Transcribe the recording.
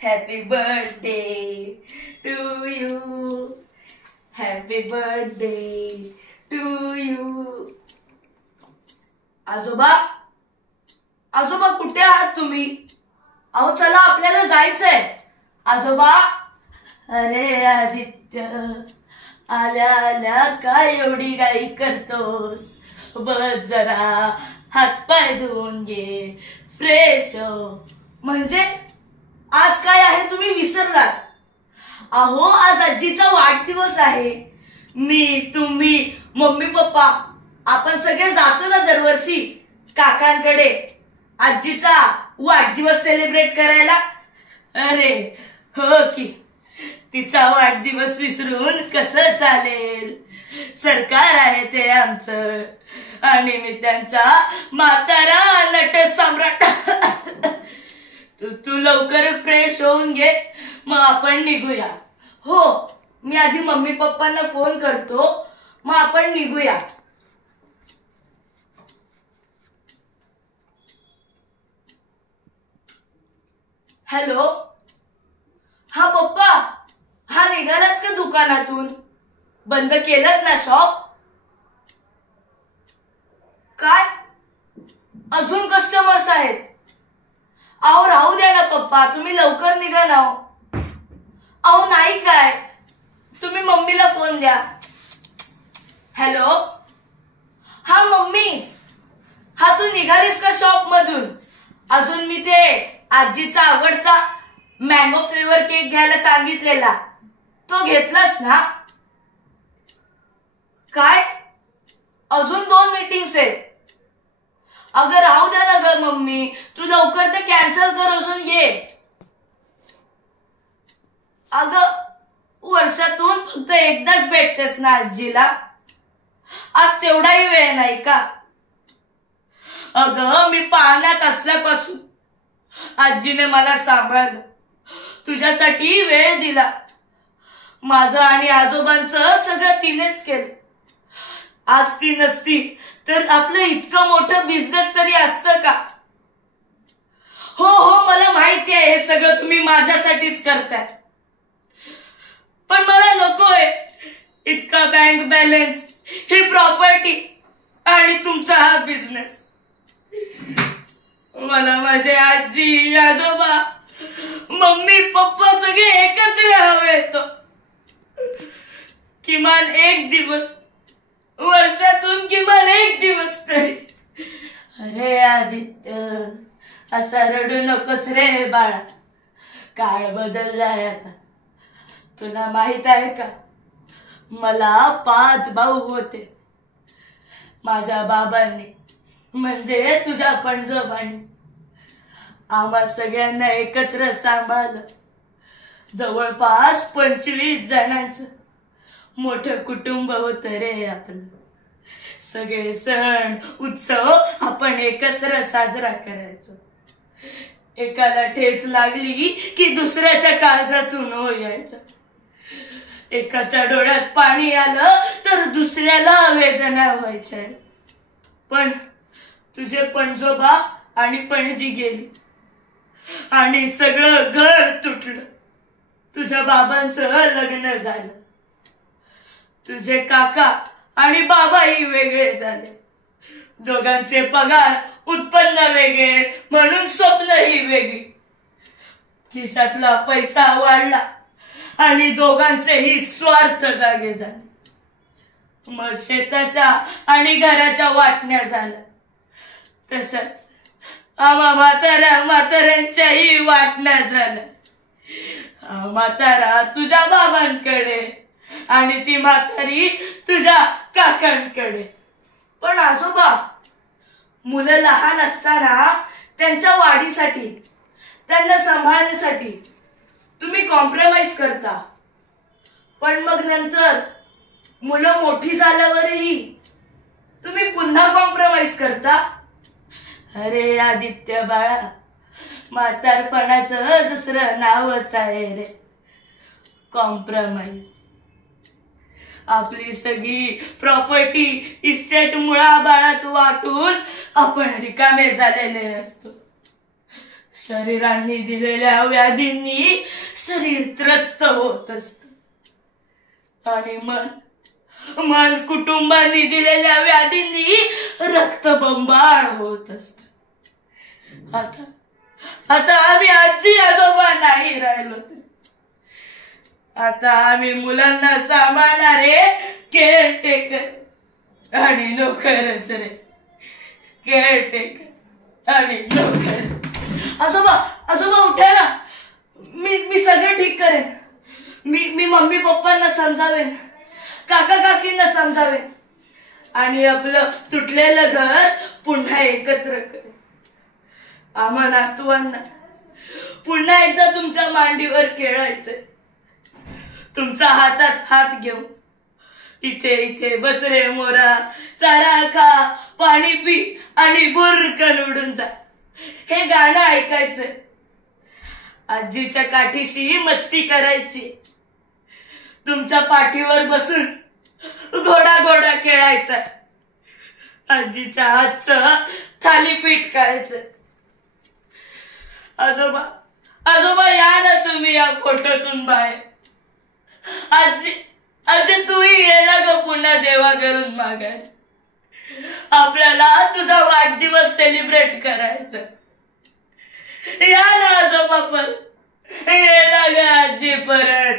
Happy birthday to you. Happy birthday to you. आजोबा, आजोबा कुठे आहात तुम्ही? अहो चला आपल्याला जायचंय. आजोबा, अरे आदित्य, आल्या आल्या काय एवढी घाई करतोस? बस जरा हातपाय धुवून घे, फ्रेश हो. म्हणजे आज काय आहे तुम्ही विसरलात? अहो आज आजीचा वाढदिवस आहे. मी, तुम्ही, मम्मी पप्पा आपण सगळे जातो ना दरवर्षी काकांकडे आजीचा वाढदिवस सेलिब्रेट करायला. अरे हो की, तिचा वाढदिवस विसरून कसं चालेल? सरकार आहे ते आमचं आणि मी त्यांचा म्हातारा नट सम्राट. तू लवकर फ्रेश होऊन घे, मग आपण निघूया. हो, मी आधी मम्मी पप्पांना फोन करतो, मग आपण निघूया. हॅलो, हा पप्पा, हा निघालात का दुकानातून? बंद केलं ना शॉप? काय अजून कस्टमर्स आहेत? अहो राहू द्या ना पप्पा, तुम्ही लवकर निघा ना. अहो नाही काय, तुम्ही मम्मीला फोन द्या. हॅलो, हा मम्मी, हा तू निघालीस का शॉप मधून? अजून मी ते आजीचा आवडता मँगो फ्लेवर केक घ्यायला सांगितलेला, तो घेतलास ना? काय अजून 2 मीटिंग्स आहेत? अगं राहू द्या ना ग मम्मी, तू लवकर ते कॅन्सल कर अजून ये. अगं वर्षातून फक्त एकदाच भेटतेस ना आजीला, आज तेवढाही वेळ नाही का? अगं मी पाळण्यात असल्यापासून आजीने मला सांभाळलं, तुझ्यासाठी वेळ दिला. माझं आणि आजोबांचं सगळं तिनेच केलं. आज ती नसती तर आपलं इतकं मोठं बिझनेस तरी असतं का? हो हो, मला माहिती आहे हे सगळं तुम्ही माझ्यासाठीच करताय, पण मला नकोय इतका बँक बॅलन्स, ही प्रॉपर्टी आणि तुमचा हा बिझनेस. मला माझे आजी आजोबा मम्मी पप्पा सगळे एकत्र हवेत. किमान एक दिवस, वर्षातून किमान एक दिवस तरी. अरे आदित्य, असा रडू नकोस रे बाळा, काळ बदललाय आता. तुला माहित आहे का, मला 5 भाऊ होते. माझ्या बाबांनी म्हणजे तुझ्या पणजोबांनी आम्हा सगळ्यांना एकत्र सांभाळलं. जवळपास 25 जणांचं मोठं कुटुंब होत रे आपलं. सगळे सण उत्सव आपण एकत्र साजरा करायचो. एकाला ठेच लागली की दुसऱ्याच्या काळजातून हो यायचं. एकाच्या डोळ्यात पाणी आलं तर दुसऱ्याला वेदना व्हायच्या. पण तुझे पणजोबा आणि पणजी गेली आणि सगळं घर तुटलं. तुझ्या बाबांचं लग्न झालं. तुझे काका आणि बाबाही वेगळे झाले. दोघांचे पगार उत्पन्न वेगळे, म्हणून स्वप्नही वेगळी. खिशातला पैसा वाढला आणि दोघांचेही स्वार्थ जागे झाले. मग शेताच्या आणि घराच्या वाटण्या झाल्या. तसंच आम्हा म्हाताऱ्यांच्याही वाटण्या झाल्या. म्हातारा तुझ्या बाबांकडे आणि ती म्हातारी तुझ्या काकांकडे. पण आजोबा, मुलं लहान असताना त्यांच्या वाढीसाठी, त्यांना सांभाळण्यासाठी तुम्ही कॉम्प्रोमाइज करता, पण मग नंतर मुलं मोठी झाल्यावरही तुम्ही पुन्हा कॉम्प्रोमाइज करता. अरे आदित्य बाळा, म्हातारपणाचं दुसरं नावच आहे रे, कॉम्प्रोमाइज. आपली सगळी प्रॉपर्टी इस्टेट मुळाबाळात वाटून आपण रिकामे झालेले असतो. शरीरांनी दिलेल्या व्याधींनी शरीर त्रस्त होत असत आणि मन कुटुंबांनी दिलेल्या व्याधींनी रक्तबंबाळ होत असत. आता आम्ही आजी आजोबा नाही राहिलो तरी आता आम्ही मुलांना सांभाळणारे केअरटेकर आणि नोकरच रे. केअरटेकर आणि नोकर. आजोबा उठा ना. मी सगळं ठीक करेन. मी मम्मी पप्पांना समजावेन, काका काकींना समजावेन आणि आपलं तुटलेलं घर पुन्हा एकत्र करेन. आम्हा नातवांना पुन्हा एकदा तुमच्या मांडीवर खेळायचंय. तुमचा हातात हात घेऊन इथे बस रे मोरा, चारा खा, पाणी पी आणि बुरकन उडून जा, हे गाणं ऐकायचंय. आजीच्या काठीशी मस्ती करायची. तुमच्या पाठीवर बसून घोडा खेळायचा. आजीच्या हातचं थालीपीठ खायचं. आजोबा या ना तुम्ही या फोटोतून बाहेर. आजी तूही ये ना ग पुन्हा देवाघरून मागायला. आपल्याला तुझा वाढदिवस सेलिब्रेट करायचा. या ना आजोबा परत, ये ना ग आजी परत.